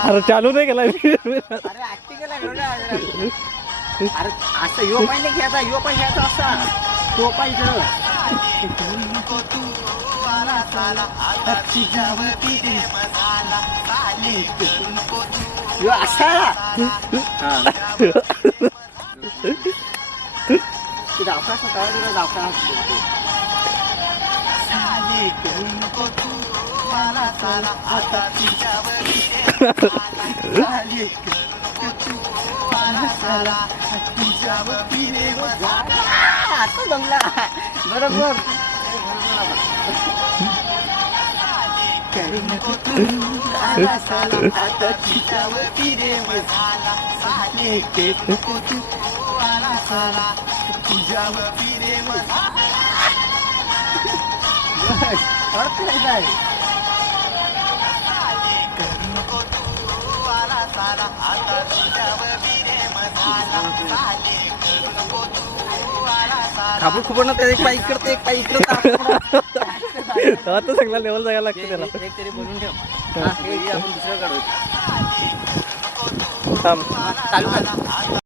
अरे चालू नाही केला अरे ऍक्टिंग अरे असं यो पण नाही घ्यायचा यो पण घ्यायचा असा तो पण इकडं यो असा डावखास होता डावखास आता जमला बरोबर खाबूड खुबड ना एक पाय इकडं एक पाय इकडं आता सगळा लेवल जायला लागतं त्याला एक तरी बोलून ठेव आपण दुसरं काढू थांब चालू